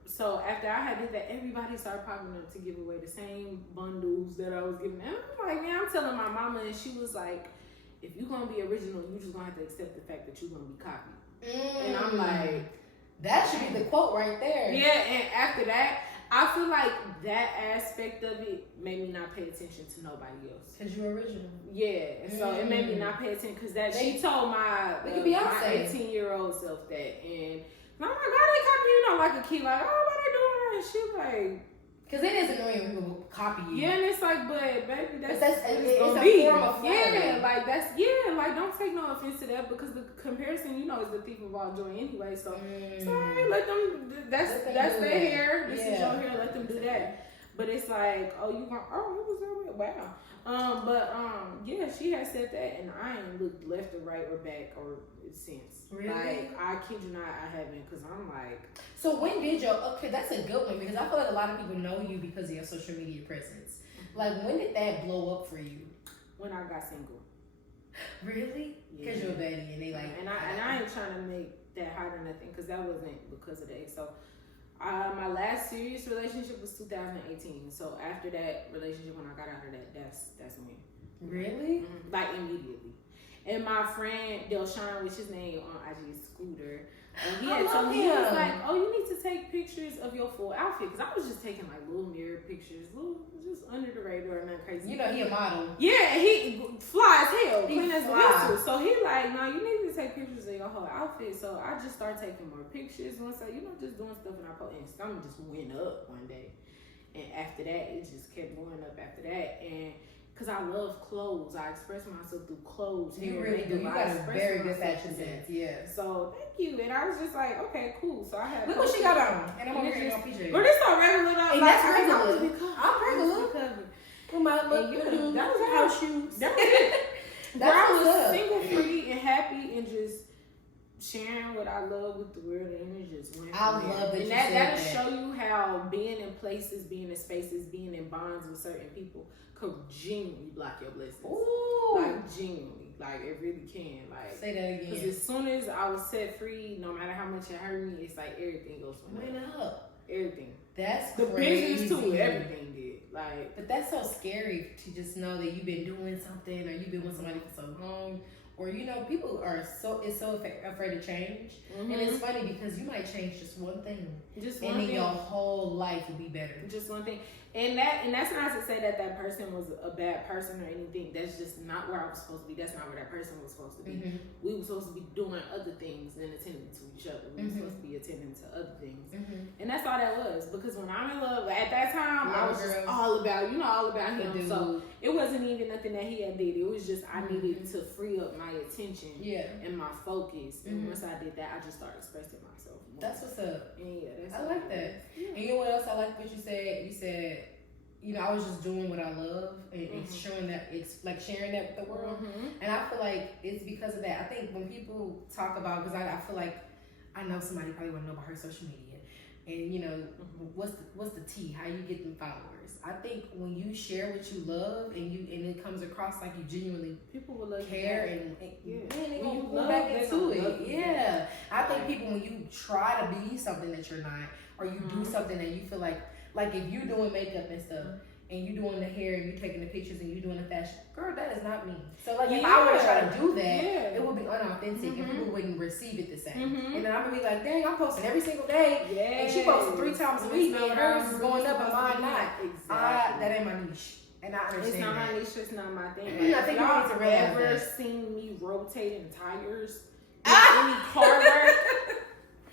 so after I had did that, everybody started popping up to give away the same bundles that I was giving. And I'm like, man, I'm telling my mama, and she was like, if you're gonna be original, you just gonna have to accept the fact that you're gonna be copied. And I'm like, that should be the quote right there. Yeah, and after that, I feel like that aspect of it made me not pay attention to nobody else. Cause you're original. Yeah, so it made me not pay attention because that she told my 18-year-old self that, and I'm like, why they copy you? Like a kid, like, oh, why they doing that? And she like, cause it is annoying when people copy you. Yeah, and it's like, but baby, that's it's gonna a be. form of flattery. Yeah, like like don't take no offense to that because the comparison, you know, is the thief of all joy anyway. So sorry, let them. That's their hair. This is your hair. Let them do that. But it's like, oh, you going? Oh, it was already wow. Yeah, she had said that, and I ain't looked left or right or back or since. Really? Like, I kid you not, I haven't, because I'm like. So when did okay, that's a good one, because I feel like a lot of people know you because of your social media presence. Like, when did that blow up for you? When I got single. Really? Because you're a baddie, and they like. And I ain't trying to make that hot or nothing, because that wasn't because of that. So, my last serious relationship was 2018. So after that relationship, when I got out of that, that's when. Really? Mm-hmm. Like immediately. And my friend Delshawn, which his name on IG is Scooter, he had told me, he was like, oh, you need to take pictures of your full outfit, because I was just taking like little mirror pictures, just under the radar and nothing crazy. You know, he a model. Yeah, he fly as hell, clean as a fly. whistle. So he like, no, you need to take pictures of your whole outfit. So I just started taking more pictures once I, just doing stuff, and I put, and something just went up one day, and after that, it just kept going up after that, and. Cause I love clothes. I express myself through clothes. You really do. You got a very good fashion sense. Yeah. So thank you. And I was just like, okay, cool. So I had. Look what she got on. And I'm over here in my PJs. But it's so regular though. And like, that's regular. I'm regular. With my little that was house shoes. I was single, free, and happy, and just sharing what I love with the world, and it just went. I love that. And that'll show you how being in places, being in spaces, being in bonds with certain people could genuinely block your blessings. Ooh. Like genuinely, like it really can. Like say that again. Because as soon as I was set free, no matter how much it hurt me, it's like everything goes went up. Everything. That's the crazy. Business too. Everything did. Like, but that's so scary to just know that you've been doing something, or you've been with somebody for so long. Or people are so afraid to change, and it's funny because you might change just one thing, and then your whole life will be better. Just one thing, and that's not to say that person was a bad person or anything. That's just not where I was supposed to be. That's not where that person was supposed to be. We were supposed to be doing other things than attending to each other. We were supposed to be attending to other things, and that's all that was. Because when I'm in love, at that time, I was just all about him. So it wasn't even nothing that he had did. It was just I needed to free up my attention and my focus. And once I did that, I just started expressing myself more. That's what's up. And I like that. Yeah. And you know what else I like what you said? You said, I was just doing what I love and showing that, it's like sharing that with the world. And I feel like it's because of that. I think when people talk about, because I feel like I know somebody probably want to know about her social media. And what's the tea? How you get them followers? I think when you share what you love and it comes across like you genuinely people will care and they gonna go back into it. Yeah, I think people when you try to be something that you're not, or you do something that you feel like if you doing makeup and stuff. And you doing the hair and you taking the pictures and you doing the fashion, girl, that is not me. So if I were to try to do that, it would be unauthentic and people wouldn't receive it the same. And then I'm gonna be like, dang, I'm posting every single day, and she posting 3 times a week, and hers is going up and mine not. Exactly. That ain't my niche, and I understand. It's not my niche. It's not my thing. I think y'all have ever seen me rotating tires with any car work?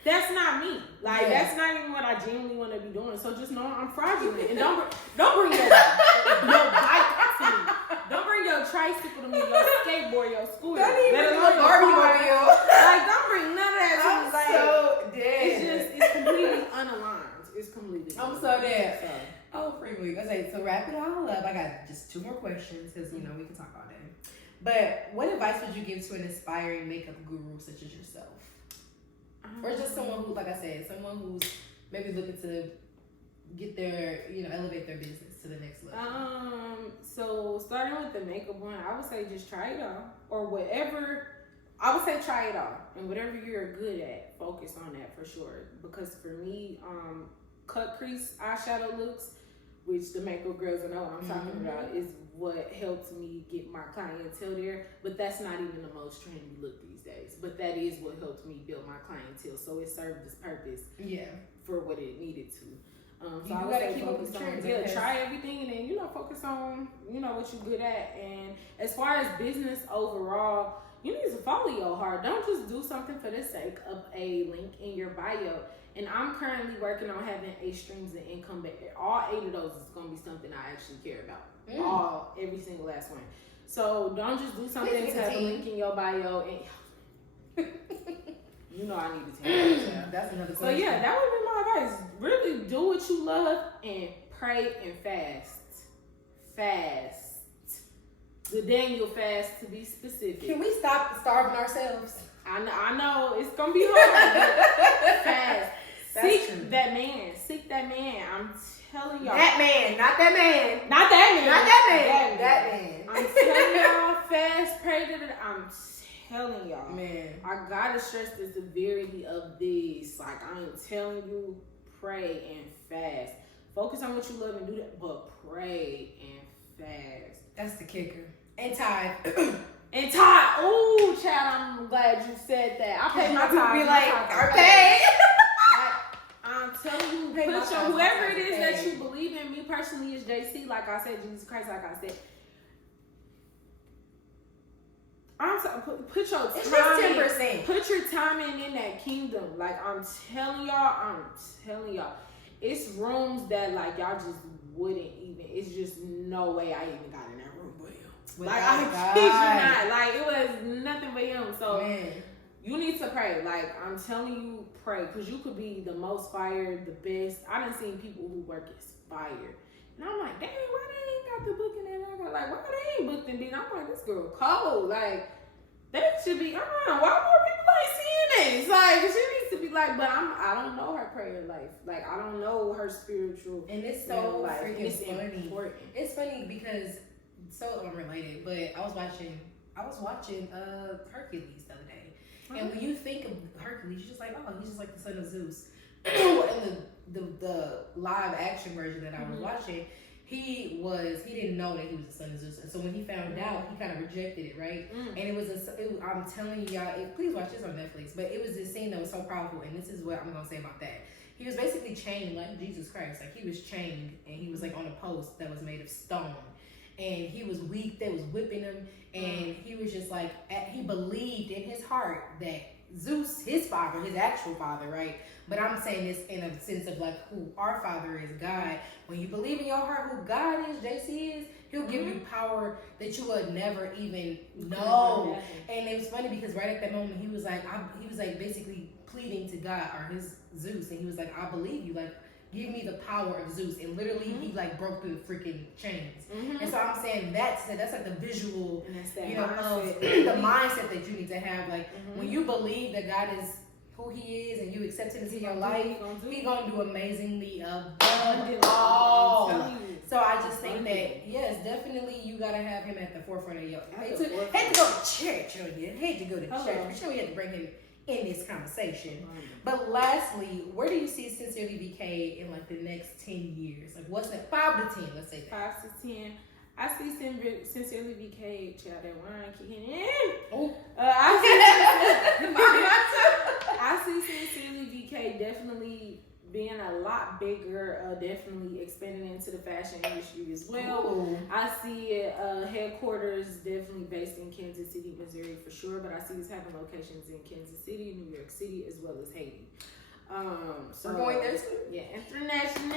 That's not me. That's not even what I genuinely want to be doing. So just know I'm fraudulent. And don't bring your bike to me. Don't bring your tricycle to me, your skateboard, your scooter. Don't even bring your Barbie. Don't bring none of that to me. I'm so dead. It's completely unaligned. It's completely I'm so dead. Oh, free week. Okay, so wrap it all up. I got just 2 more questions because, we can talk all day. But what advice would you give to an aspiring makeup guru such as yourself? Or just someone who, like I said, someone who's maybe looking to get their, elevate their business to the next level. So starting with the makeup one, I would say just try it all. Or whatever, I would say try it all. And whatever you're good at, focus on that for sure. Because for me, cut crease eyeshadow looks, which the makeup girls know what I'm talking about, is what helped me get my clientele there. But that's not even the most trendy look these days. But that is what helped me build my clientele. So it served its purpose for what it needed to. So You I would gotta say keep up focus with the on, trends. yeah, Because try everything and then, you know, focus on, you know, what you're good at. And as far as business overall, you need to follow your heart. Don't just do something for the sake of a link in your bio. And I'm currently working on having 8 streams of income, but all 8 of those is going to be something I actually care about. Every single last one. So don't just do something to have a link in your bio. And you know I need to tell you that. That's another So question. yeah, that would be my advice. Really do what you love and pray and fast. The Daniel fast, to be specific. Can we stop starving ourselves? I know it's gonna be hard, but fast. That's true. Seek that man. I'm telling y'all. That man, not that man. Not that man. Not that man. I'm telling y'all, fast, pray to the. I'm telling y'all, man. I gotta stress the severity of this. Like I am telling you, pray and fast. Focus on what you love and do that, but pray and fast. That's the kicker. And tithe. And tithe. Ooh, child, I'm glad you said that. I pay my tithe. Be like, okay. I'm telling you, Pay my put your tithes, whoever it my is tithes. that you believe in. Me personally is JC. Like I said, Jesus Christ. Like I said. Put your It's time just 10%. in, put your time in that kingdom. Like I'm telling y'all, it's rooms that like y'all just wouldn't even. It's just no way I even got in that room with him. Like I kid you not. Like it was nothing but him. So Man. you need to pray. Like I'm telling you, pray, because you could be the most fired, the best. I done seen people who work as fired. And I'm like, dang, why they ain't got the booking and I got like, why they ain't booked and beat? I'm like, this girl cold. Like, they should be, why more people ain't seeing this? Like, she needs to be like, but I don't know her prayer life. Like, I don't know her spiritual. And it's so life. freaking It's funny. important. It's funny because so unrelated, but I was watching Hercules the other day. And when you think of Hercules, you're just like, oh, he's just like the son of Zeus. And the live action version that I was watching, he didn't know that he was the son of Zeus, and so when he found out, he kind of rejected it, right? And it was I'm telling y'all, please watch this on Netflix. But it was this scene that was so powerful, and this is what I'm gonna say about that. He was basically chained like Jesus Christ, like he was chained, and he was like on a post that was made of stone, and he was weak. They was whipping him, and he was just like, he believed in his heart that Zeus, his father, his actual father, right? But I'm saying this in a sense of like who our Father is, God. When you believe in your heart who God is, JC is, He'll give you power that you would never even know. And it was funny because right at that moment he was like, basically pleading to God or his Zeus, and he was like, I believe you, like give me the power of Zeus. And literally he like broke through the freaking chains. And so I'm saying that's like the visual, you know, the mindset that you need to have. Like when you believe that God is who he is and you accept him into your life, he's gonna do amazingly above all. So I just think that yes, definitely you gotta have him at the forefront of your hate to go to church on you. Hate to go to church. But sure we have to bring him in this conversation. But lastly, where do you see Sincerely VK in like the next 10 years? Like what's that? 5 to 10, let's say that. 5 to 10. I see Sincerely VK, child, that wine kicking in. Oh. I see Sincerely VK definitely being a lot bigger, definitely expanding into the fashion industry as well. Ooh. I see it, headquarters definitely based in Kansas City, Missouri for sure, but I see us having locations in Kansas City, New York City, as well as Haiti. So we're going there too. Yeah, international.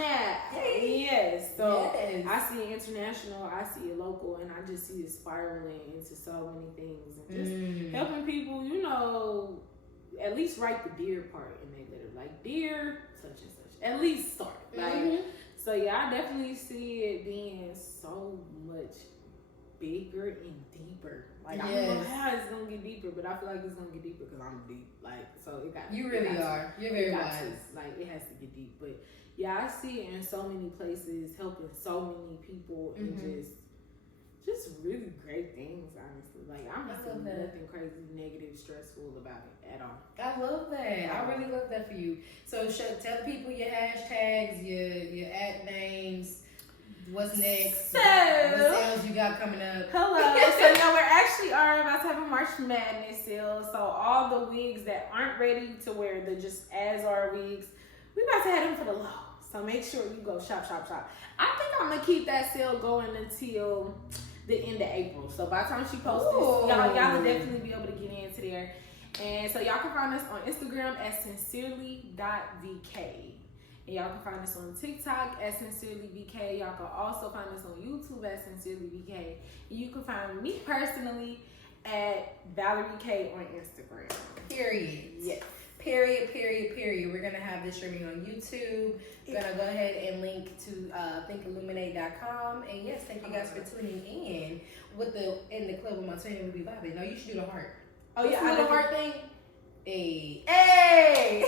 Hey. Yes. So yes. I see international, I see it local, and I just see it spiraling into so many things and just helping people, you know, at least write the dear part in their letter, like dear such and such. At least start. Like so yeah, I definitely see it being so much bigger and deeper. Like I don't know how it's gonna get deeper, but I feel like it's gonna get deeper because I'm deep. Like so it got. You really are. You're very wise. Like it has to get deep, but yeah, I see it in so many places, helping so many people, and just really great things. Honestly, like I'm not seeing nothing crazy, negative, stressful about it at all. I love that. I really love that for you. So tell people your hashtags, your at names. What's next? So, what sales you got coming up? Hello. So now we actually are about to have a March Madness sale. So all the wigs that aren't ready to wear the just as are wigs, we about to have them for the low. So make sure you go shop. I think I'm gonna keep that sale going until the end of April. So by the time she posts this, y'all will definitely be able to get into there. And so y'all can find us on Instagram at sincerely.vk. And y'all can find us on TikTok at sincerelyvk. Y'all can also find us on YouTube at sincerelyvk. And you can find me personally at Valorie K on Instagram. Period. Yes. Period. We're going to have this streaming on YouTube. We're going to go ahead and link to thinkilluminate.com. And yes, thank you guys for tuning in in the club with my twin. We'll be vibing. No, you should do the heart. Oh, yeah. I do the heart thing. Hey.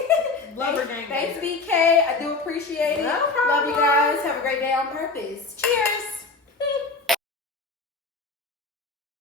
Love her gang. Thanks, BK. I do appreciate it. No problem. Love you guys. Have a great day on purpose. Cheers.